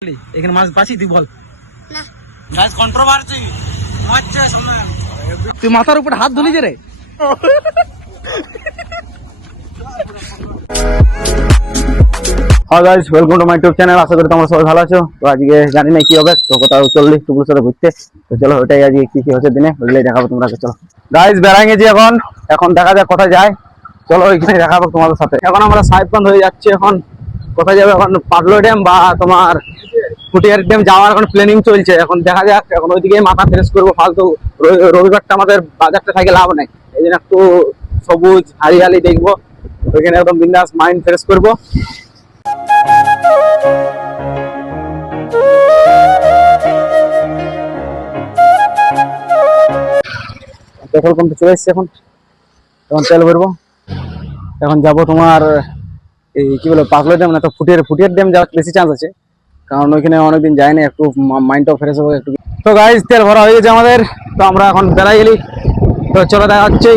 এখানে মাছ বাঁচি তুই বল না গাইস কন্ট্রোভার্সি আচ্ছা শুন তুই মাথার উপর হাত ধুলি যে রে হ্যাঁ guys welcome to my YouTube channel. আশা করি তোমরা সবাই ভালো আছো। তো আজকে জানি না কি হবে, তো কোথাও চললি টুকুর সাথে ঘুরতে। তো চলো ওটাই আজকে কি কি হচ্ছে দিনে ওইগুলোই দেখাবো তোমরা। চলো গাইস বেড়াই গেছি এখন দেখা যাক কোথায় যায়। চলো ওইখানে দেখাবো তোমাদের সাথে। এখন আমরা সাহেবগঞ্জ হয়ে যাচ্ছি। এখন কোথায় যাবে? এখন পাটলো ড্যাম বা তোমার ফুটিয়ার ড্যাম যাওয়ার এখন প্ল্যানিং চলছে। এখন দেখা যাক, এখন ওইদিকে মাথা ফ্রেশ করবো। ফালতু রবিবারটা আমাদের বাজারটা থাকে লাভ নাই, এই জন্য একটু সবুজ হারিয়ালি দেখবো। ওইখানে একদম বিন্দাস মাইন্ড ফ্রেশ করবো। পেট্রোল পাম্পে চলে এসেছি। এখন তেল ভরবো। এখন যাবো তোমার এই কি বলে পাগলা ড্যাম না তো ফুটিয়ার ড্যাম যাওয়ার বেশি চান্স আছে, কারণ ওইখানে অনেকদিন যায়নি, একটু মাইন্ডটাও ফ্রেশ হবে একটু। তো গাইস তেল ভরা হয়ে গেছে আমাদের। তো আমরা এখন বেড়াই গেলি। তো চলো দেখা হচ্ছে।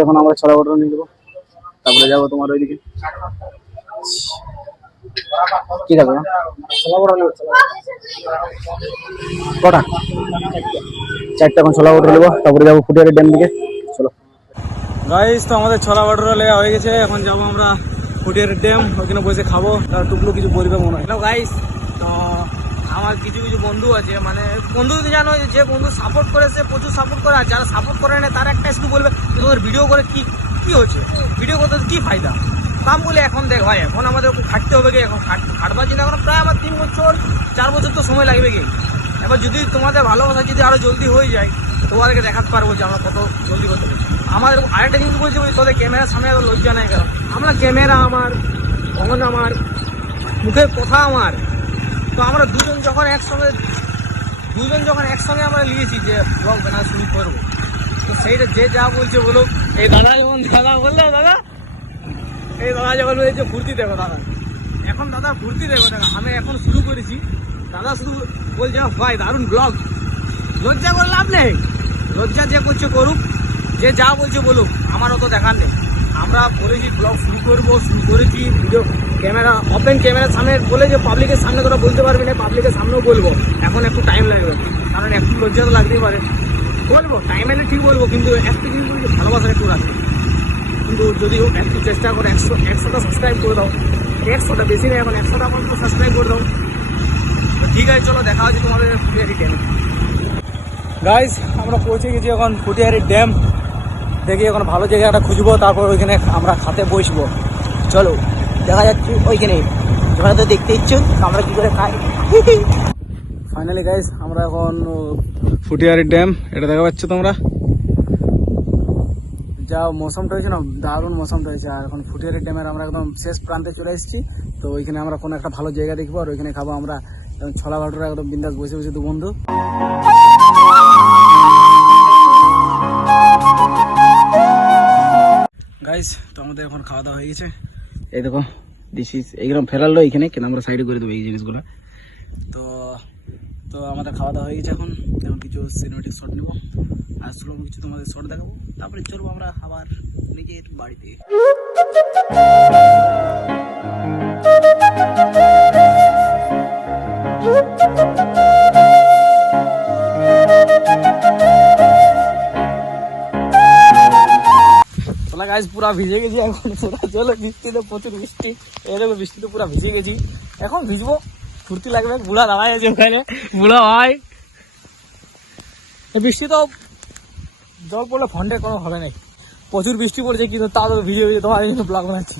যখন আমরা ছড়া বটল নিয়ে যাবো, তারপরে যাবো তোমার ওইদিকে কি যাবে কটা 4টা এখন ছোলা বটল নেবো, তারপরে যাবো ফুটিয়ারের ড্যাম দিকে। চলো গাইস তো আমাদের ছোলা বাটুরা লেয়া হয়ে গেছে। এখন যাবো আমরা ফুটিয়ারের ড্যাম, ওইখানে বসে খাবো। তার টুকলো কিছু বলবে মনে হয়। হ্যালো গাইস, তো আমার কিছু বন্ধু আছে, মানে বন্ধু জানো যে বন্ধু সাপোর্ট করে সে প্রচুর সাপোর্ট করে, আর যারা সাপোর্ট করে না তারা একটা একটু বলবে তোমাদের ভিডিও করে কি কি হচ্ছে, ভিডিও করতে কি ফায়দা। কাম বলে এখন দেখ ভাই, এখন আমাদের খাটতে হবে কি, এখন খাটবার জন্য এখন প্রায় আমার 3 বছর 4 বছর তো সময় লাগবে কি। এবার যদি তোমাদের ভালোবাসা যদি আরো জলদি হয়ে যায়, তোমাদেরকে দেখাতে পারবো যে আমরা কত জলদি করতে পারি। আমাদের আরেকটা জিনিস বলছি, তোদের ক্যামেরার সামনে এত লজ্জা নেই, কারণ আমরা ক্যামেরা আমার ভগবান আমার মুখের কথা আমার। তো আমরা দুজন যখন একসঙ্গে আমরা নিয়েছি যে ব্লগ বানা শুরু করবো, তো সেইটা যে যা বলছে বলুক। এই দাদা বললো দাদা যখন বলছে ফুর্তি দেখো দাদা, এখন দাদা ফুর্তি দেখো দাদা। আমি এখন শুরু করেছি, দাদা শুধু বলছে ভাই দারুণ ব্লগ। লজ্জা করে লাভ নেই, লজ্জা যে করছে করুক, যে যা বলছে বলুক, আমার অত দেখার নেই। আমরা বলেছি ব্লগ শুরু করেছি, ভিডিও ক্যামেরা ওপেন ক্যামেরার সামনে বলে যে পাবলিকের সামনে তোরা বলতে পারবি না, পাবলিকের সামনেও বলবো। এখন একটু টাইম লাগবে, কারণ একটু লজ্জা তো লাগতেই পারে। বলবো টাইম এলে ঠিক বলবো, কিন্তু একটা জিনিস বলছি ভালোবাসা একটু রাখবে। কিন্তু যদি একটু চেষ্টা করে 100টা সাবস্ক্রাইব করে দাও, 100টা বেশি নেই, এখন 100টা পর্যন্ত সাবস্ক্রাইব করে দাও। ঠিক আছে চলো দেখা হচ্ছে তোমাদের ফুটিয়ারি ড্যাম। গাইস আমরা পৌঁছে গেছি এখন ফুটিয়ারি ড্যাম। দেখি এখন ভালো জায়গাটা খুঁজবো, তারপর ওইখানে আমরা খাতে বসবো। চলো দেখা যাচ্ছে ওইখানে, তোমরা তো দেখতে ইচ্ছুক আমরা কি করে খাই। ফাইনালি গাইস আমরা এখন ফুটিয়ারি ড্যাম, এটা দেখা পাচ্ছ তোমরা। যা মৌসুমটা হয়েছে না, দারুণ মৌসুমটা হয়েছে। আর এখন ফুটিয়ারি ড্যামের আমরা একদম শেষ প্রান্তে চলে এসেছি। তো ওইখানে আমরা কোনো একটা ভালো জায়গা দেখবো, আর ওইখানে খাবো আমরা ছোলা ভাটুরা একদম বিন্দাস বসে বসে দু বন্ধু। গাইস তো আমাদের এখন খাওয়া দাওয়া হয়ে গেছে। এই দেখো ডিশ এইরকম ফেরালো এইখানে, কিন্তু আমরা সাইডে করে দেবো এই জিনিসগুলো। তো আমাদের খাওয়া দাওয়া হয়ে গেছে। এখন কিছু সিনেমেটিক শট নেবো, আর স্লো কিছু তোমাদের শট দেখাবো, তারপরে চলবো আমরা আবার নিজের বাড়িতে। গাইস পুরা ভিজে গেছি এখন, চলো বৃষ্টিতে প্রচুর বৃষ্টি, এরকম বৃষ্টিতে পুরা ভিজে গেছি। এখন ভিজবো, ফুর্তি লাগবে। বুড়া দাঁড়ায় আছে ওখানে, বুড়া ভাই বৃষ্টি তো জল পড়লে ফন্ডে কোনো হবে নাই, প্রচুর বৃষ্টি পড়ছে, কিন্তু তাও ভিজে ভিজে তোমার এই জন্য ব্লগ বানাচ্ছি।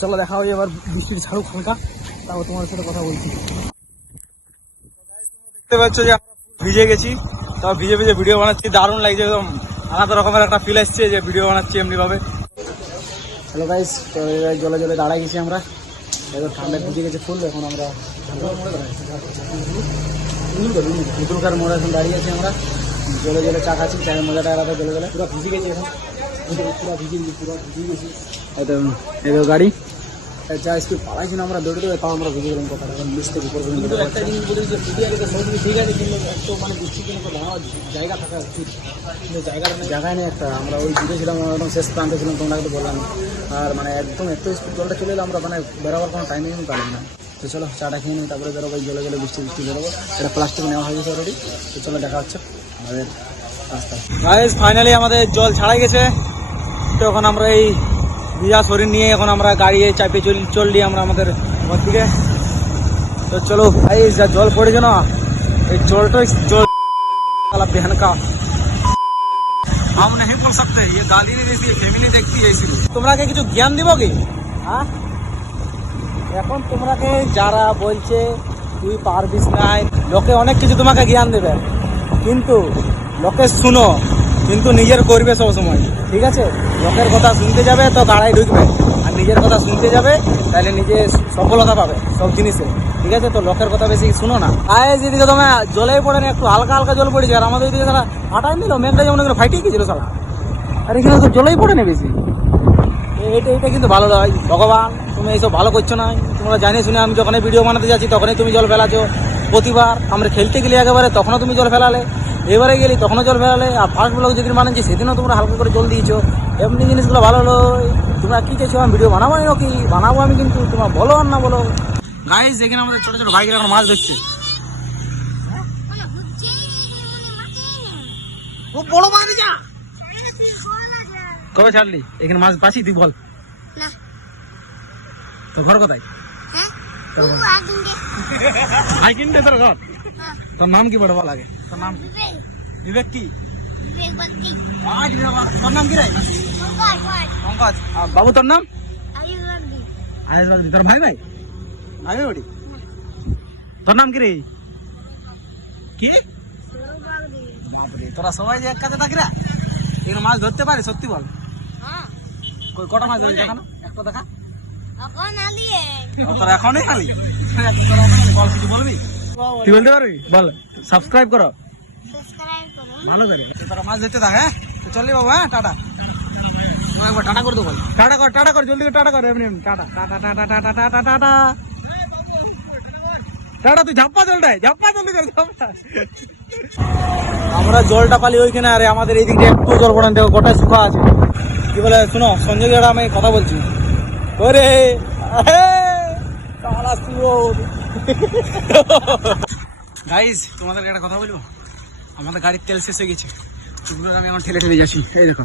চলো দেখা হবে এবার বৃষ্টির ছাড়ুক হালকা, তাও তোমার সাথে কথা বলছি। দেখতে পাচ্ছ যে ভিজে গেছি, তাও ভিজে ভিজে ভিডিও বানাচ্ছি, দারুণ লাগছে, একদম আলাদা রকমের একটা ফিল আসছে যে ভিডিও বানাচ্ছি এমনি ভাবে। হ্যালো গাইস, তো জলে দাঁড়াই গেছি আমরা, এবার ঠান্ডা ভিজে গেছে ফুল। এখন আমরা পুতুলকার মোড়ে এখন দাঁড়িয়ে আছি আমরা, জলে চা খাচ্ছি, চায়ের মজাটা আলাদা। জলে পুরো ভিজে গেছি, এখন পুরো ভিজে গেছি। এই তো গাড়ি যা স্পিড পালাইছি না আমরা দৌড়ে দৌড়ে তাও আমরা বুঝে গেলাম কথাটা নিচ থেকে উপর কিন্তু একটা জিনিস বলি যে ফুটি আগে তো সব কিছু ঠিক আছে কিন্তু একটু মানে বৃষ্টির জন্য তো ভালো জায়গা থাকা উচিত কিন্তু জায়গায় নেই একটা আমরা ওই দূরে ছিলাম একদম শেষ প্রান্তে ছিলাম তোমরা তো বললাম আর মানে একদম এত স্পিড জলটা চলে এলো আমরা মানে বেরোবার কোনো টাইমিং পাইলাম না তো চলো চাটা খেয়ে নিই তারপরে বেরোবো জলে গেলে বৃষ্টি বেরোবো এটা প্লাস্টিক নেওয়া হয়ে গেছে অলরেডি তো চলো দেখা হচ্ছে আমাদের রাস্তায় গাইস ফাইনালি আমাদের জল ছাড়াই গেছে তো এখন আমরা এই ভিজা শরীর নিয়ে এখন আমরা গাড়ি চাপে চললি আমরা আমাদের ঘর থেকে তো চলো ভাই যা জল পড়েছে না এই জলটা জল बहन का हम नहीं बोल सकते ये गाली नहीं देती फैमिली देखती है इसलिए তোমরাকে কিছু জ্ঞান দিব কি হ্যাঁ এখন তোমরাকে যারা বলছে তুই পারবিস নাই লোকে অনেক কিছু তোমাকে জ্ঞান দেবে কিন্তু লোকে শুনো কিন্তু নিজের করবে সব সময় ঠিক আছে লোকের কথা শুনতে যাবে তো গাড়াই ঢুকবে আর নিজের কথা শুনতে যাবে তাহলে নিজে সফলতা পাবে সব জিনিসে ঠিক আছে তো লোকের কথা বেশি শুনো না আয় যেদিকে তোমার জলেই পড়ে না একটু হালকা হালকা জল পড়েছে আর আমাদের ওইদিকে তারা ফাটাই নিল মেঘটা যেমন ফাইটিয়ে গেছিল সালা আর এখানে তো জলেই পড়ে না বেশি এটা কিন্তু ভালো নয় ভগবান তুমি এইসব ভালো করছো না তোমরা জানিয়ে শুনে আমি যখন ভিডিও বানাতে যাচ্ছি তখনই তুমি জল ফেলাছো প্রতিবার আমরা খেলতে গেলে একেবারে তখনও তুমি জল ফেলালে এবারে গেলি তখনও জল ফেলালে আর ফার্স্ট ব্লগ যেদিন বানাচ্ছি সেদিনও তোমরা হালকা করে জল দিয়েছো এমনি জিনিসগুলো ভালো নয় তোমরা কি চাইছো আমি ভিডিও বানাবো না কি বানাবো আমি কিন্তু তোমরা বলো আর না বলো গাইস এখানে আমাদের ছোট ছোট ভাইগুলো এখন মাছ ধরছে ও বড় মাছ যা কবে ছাড়লি এখানে মাছ পাচ্ছি তুই বল না তো ঘর কোথায় আই কিনতে তোর ঘর তোর নাম কি বড় লাগে তোর নাম বিবেক কি তোর নাম কি রে পঙ্কজ আর বাবু তোর নাম আয়ুষ বাগদি তোর ভাই ভাই আমি ওটি তোর নাম কি রে কি তোরা সবাই যে এক কাছে থাকিরা এখানে মাছ ধরতে পারে সত্যি বল কটা মাছ ধরলি দেখা না একটা দেখা তোরা এখনই খালি বল কিছু বলবি তুই বলতে পারবি বল সাবস্ক্রাইব করো ভালো করে তোরা মাছ ধরতে থাক হ্যাঁ চললি বাবু হ্যাঁ টাটা একবার টাটা করে দেবো বল টাটা কর জলদি করে টাটা কর এমনি tata tata tata tata tata tata tata তুই ঝাপ্পা জলটাই ঝাপ্পা জলদি করে ঝাপ্পা আমরা জলটা পালি ওইখানে আরে আমাদের এই দিক দিয়ে একটু জল পড়ান দেখো গোটায় শুকা আছে কি বলে শোনো সঞ্জয় দাদা আমি কথা বলছি ওরে গাইস তোমাদেরকে একটা কথা বলবো আমাদের গাড়ির তেল শেষ হয়ে গেছে আমি এখন ঠেলে ঠেলে যাচ্ছি এই দেখো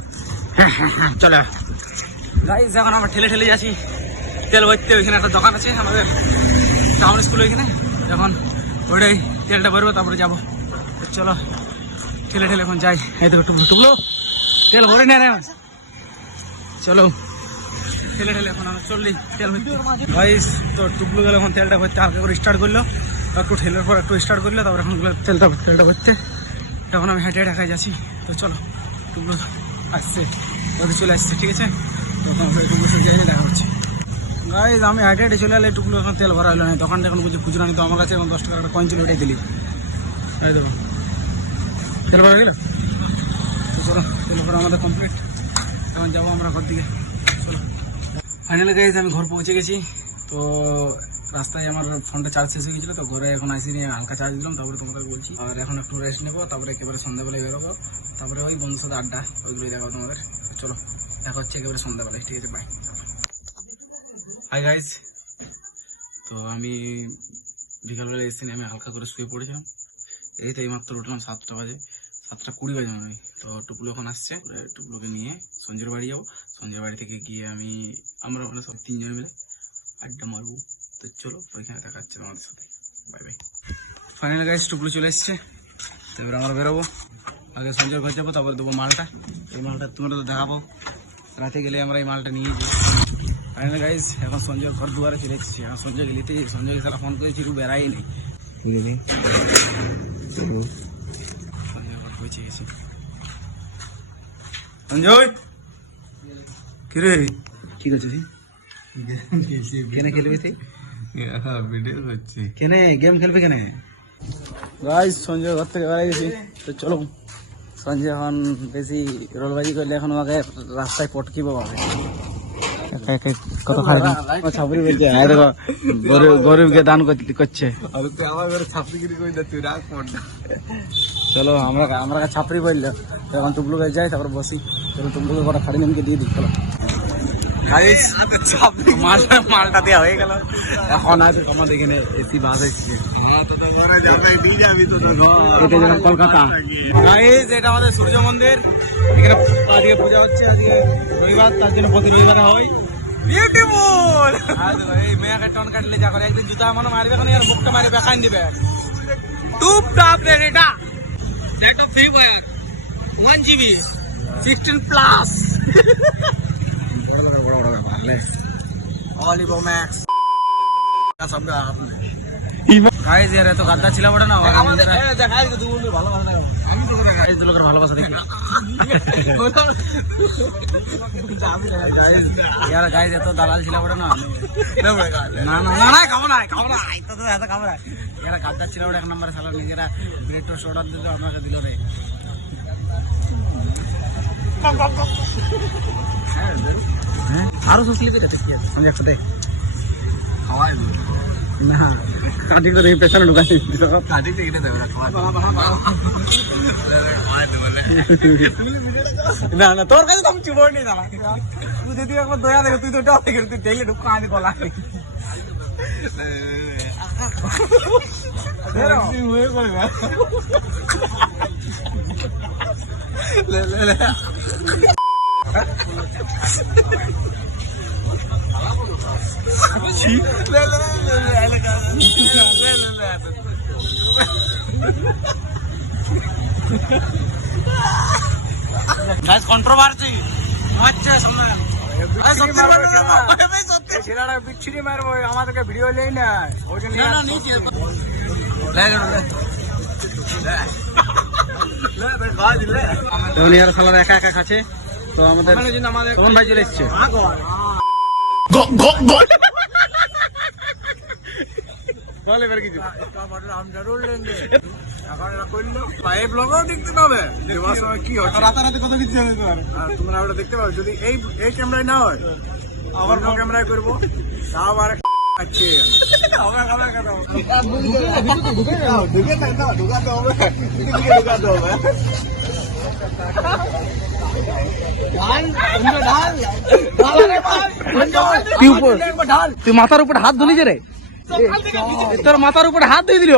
চলো গাইস এখন আমরা ঠেলে ঠেলে যাচ্ছি তেল ভরতে ওইখানে একটা দোকান আছে আমাদের টাউন স্কুল ওইখানে এখন ওইটাই তেলটা ভরবো তারপরে যাবো চলো ঠেলে ঠেলে এখন যাই এই দেখো টুকলো তেল ভরে না রে চলো ঠেলে ঠেলে এখন আমরা চললি তেল ভরতে গাইস তো টুকলো গেলে এখন তেলটা ভরতে হালকা করে স্টার্ট করলো একটু ঠেলের পর একটু স্টার্ট করলো তারপরে এখন তেলটা ভরতে তখন আমি হেঁটে হেঁটে যাচ্ছি তো চলো টুকলো আসছে ওদের চলে আসছে ঠিক আছে তখন টুকলো যাই দেখা হচ্ছে গাইস আমি হেঁটে হেঁটে চলে এলে টুকলো এখন তেল ভরা হলো না তখন যখন বলছি খুচরা নিত আমার কাছে এখন 10 টাকার একটা কয়েন ছিল ওটাই দিলি এই দেখো তেল ভরা গেল তো চলো তেল ভরা আমাদের কমপ্লিট এখন যাবো আমরা ঘর দিকে চলো ফাইনালি গাইস আমি ঘর পৌঁছে গেছি তো রাস্তায় আমার ফোনটা চার্জ শেষ হয়ে গেছিলো তো ঘরে এখন আসি নিয়ে হালকা চার্জ দিলাম তারপরে তোমাদের বলছি আর এখন একটু রেস্ট নেবো তারপরে একেবারে সন্ধ্যাবেলায় বেরোবো তারপরে ওই বন্ধুর সাথে আড্ডা ওইগুলোই দেখাবো তোমাদের চলো দেখা হচ্ছে একেবারে সন্ধ্যাবেলায় ঠিক আছে বাই হাই গাইস তো আমি বিকালবেলা এসে আমি হালকা করে শুয়ে পড়েছিলাম এই তো এইমাত্র উঠলাম 7টা বাজে 7:20 বাজে আমি তো টুকলু এখন আসছে টুকলুকে নিয়ে সঞ্জয়ের বাড়ি যাবো সঞ্জয়ের বাড়ি থেকে গিয়ে আমরা ওখানে সব 3 জন মিলে আড্ডা মারবো তো চলো ওইখানে দেখা হচ্ছে তোমাদের সাথে বাই বাই ফাইনাল গাইস টুকলু চলে এসছে তো এবার আমরা বেরোবো আগে সঞ্জয়ের ঘর যাবো তারপরে দেবো মালটা এই মালটা তোমরা তো দেখাবো রাতে গেলে আমরা এই মালটা নিয়ে যাই ফাইনাল গাইস এখন সঞ্জয়ের ঘর দুয়ারে চলে এসেছি এখন সঞ্জয়কে নিতে সঞ্জয়কে সারা ফোন করেছি বেড়াই নেই সঞ্জয় ঘর পৌঁছে গেছি সঞ্জয় কিরে ঠিক আছে কেনে খেলবি তুই ভিডিও করছি কেনে গেম খেলবি কেনে গাইস সঞ্জয় ঘর থেকে বেড়াই গেছি তো চলো সঞ্জয় এখন বেশি রোলবাজি করলে এখন ওকে রাস্তায় পটকিব কত খায় ছাপড়ি বলছে হ্যাঁ দেখো গরিবকে দান করছে চলো আমরা ছাপড়ি বললো এখন টুকলু গাছ যাই তারপর বসি চলো টুকলুকে কটা খাড়ি নেমকে দিয়ে দিই চলো মালটা দেওয়া হয়ে গেল এখন আছে আমাদের এখানে এসি বাস এসছে কলকাতা এটা আমাদের সূর্য মন্দির এখানে আজকে পূজা হচ্ছে আজকে রবিবার তার জন্য প্রতি রবিবারে হয় বিউটিফুল এই মেয়াকে টন কাটলে যা করে একদিন জুতা মানে মারবে এখন আর মুখটা মারি বেখান দিবে টুপ টাপ রে এটা set of Free Fire 1 GB 16 plus অলিভো ম্যাক্স সব গাইস यार এত গাদ্দা ছিল বড় না আমাদের গাইস তো দুটো ভালো ভালো গাইস দুটো ভালোবাসা দেখি গাইস यार গাইস এত দালাল ছিল বড় না না না না খাবো না তো এত খাবো না यार গাদ্দা ছিল বড় এক নম্বরে সালা নিজেরা ব্রেড টোস্ট অর্ডার দিল আমাকে দিল রে আরো সুসলি দিতে ঠিক আছে আমি একসাথে খাওয়াই না কাটি করে পেছনে ঢুকাই কাটি থেকে এটা দেবে না না তোর কাছে তো আমি চুবড় নি না তুই যদি একবার দয়া দেখে তুই তো ওটা দেখে তুই ডেইলি ঢুকা আমি গলা লে লে লে কন্ট্রোভার্সি বিচ্ছিরি মারবো আমাদেরকে ভিডিও নেই না সবার একা একা খাচ্ছে তো আমাদের তখন ভাই চলে এসছে তোমরা ওটা দেখতে পাবে যদি এই ক্যামেরায় না হয় আবার ক্যামেরায় করবো আবার তুই মাথার উপর হাত ধুলি রে তোর মাথার উপর হাত দিয়ে দিল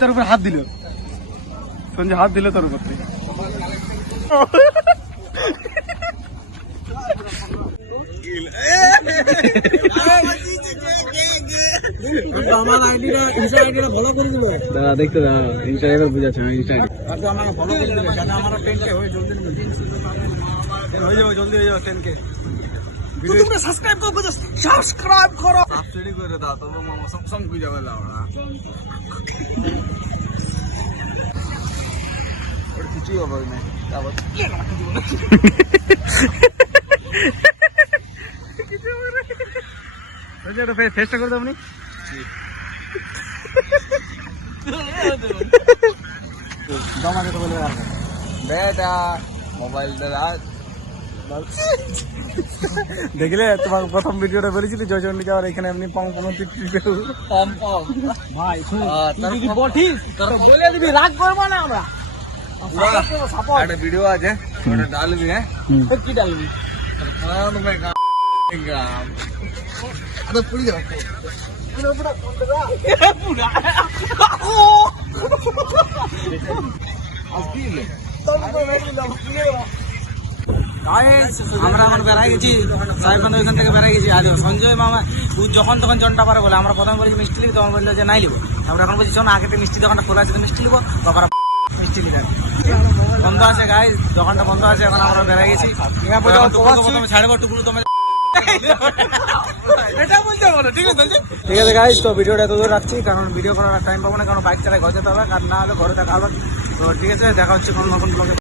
তোর উপর হাত দিল সঞ্জয় হাত দিল তোর উপর আমার আইডিটা ইনস্টা আইডিটা ফলো করে দিবে দাদা দেখতে দাদা ইনস্টা আইডি বুঝাচ্ছে ইনস্টা আইডি আচ্ছা আমাকে ফলো করে দিবে জানা আমার 10k হয়ে জলদি হয়ে যাবে জলদি হয়ে যাবে 10k তোমরা সাবস্ক্রাইব করো সাবস্ক্রাইব করে দাও তোমরা মামা সব বুঝা যাবে না ওর কিছু হবে না তারপর ফেসটা করে দাও আপনি বেটা মোবাইল দেখলে তোমার প্রথম ভিডিওটা বলেছিলি জয়চন্ডী যাওয়ার এখানে এমনি পং ভাই বলে দিবি রাগ করবো না আমরা একটা ভিডিও আছে ওটা ডালবি হ্যাঁ কি ডালবি পুরি যাবে আমরা এখন বেড়াই গেছি সাহেবগঞ্জ ওইখান থেকে বেড়াই গেছি আর সঞ্জয় মামা যখন তখন জনটা পারে বলে আমরা প্রথমে বলেছি মিষ্টি নিবি তখন বললো যে নাই লিবো আমরা এখন বলছি শোন আগে মিষ্টি দোকানটা খোলা আছে মিষ্টি লিবো বাবার মিষ্টি লিবে বন্ধ আছে গাই দোকানটা বন্ধ আছে এখন আমরা বেড়াই গেছি ছাড়বো টুকরো তোমার ঠিক আছে গাইস তো ভিডিওটা এত দূর রাখছি কারণ ভিডিও করার টাইম পাবো না কারণ বাইক চালায় ঘর যেতে হবে আর না হলে ঘরে থাকা হবে তো ঠিক আছে দেখা হচ্ছে কোনো নতুন ব্লগে।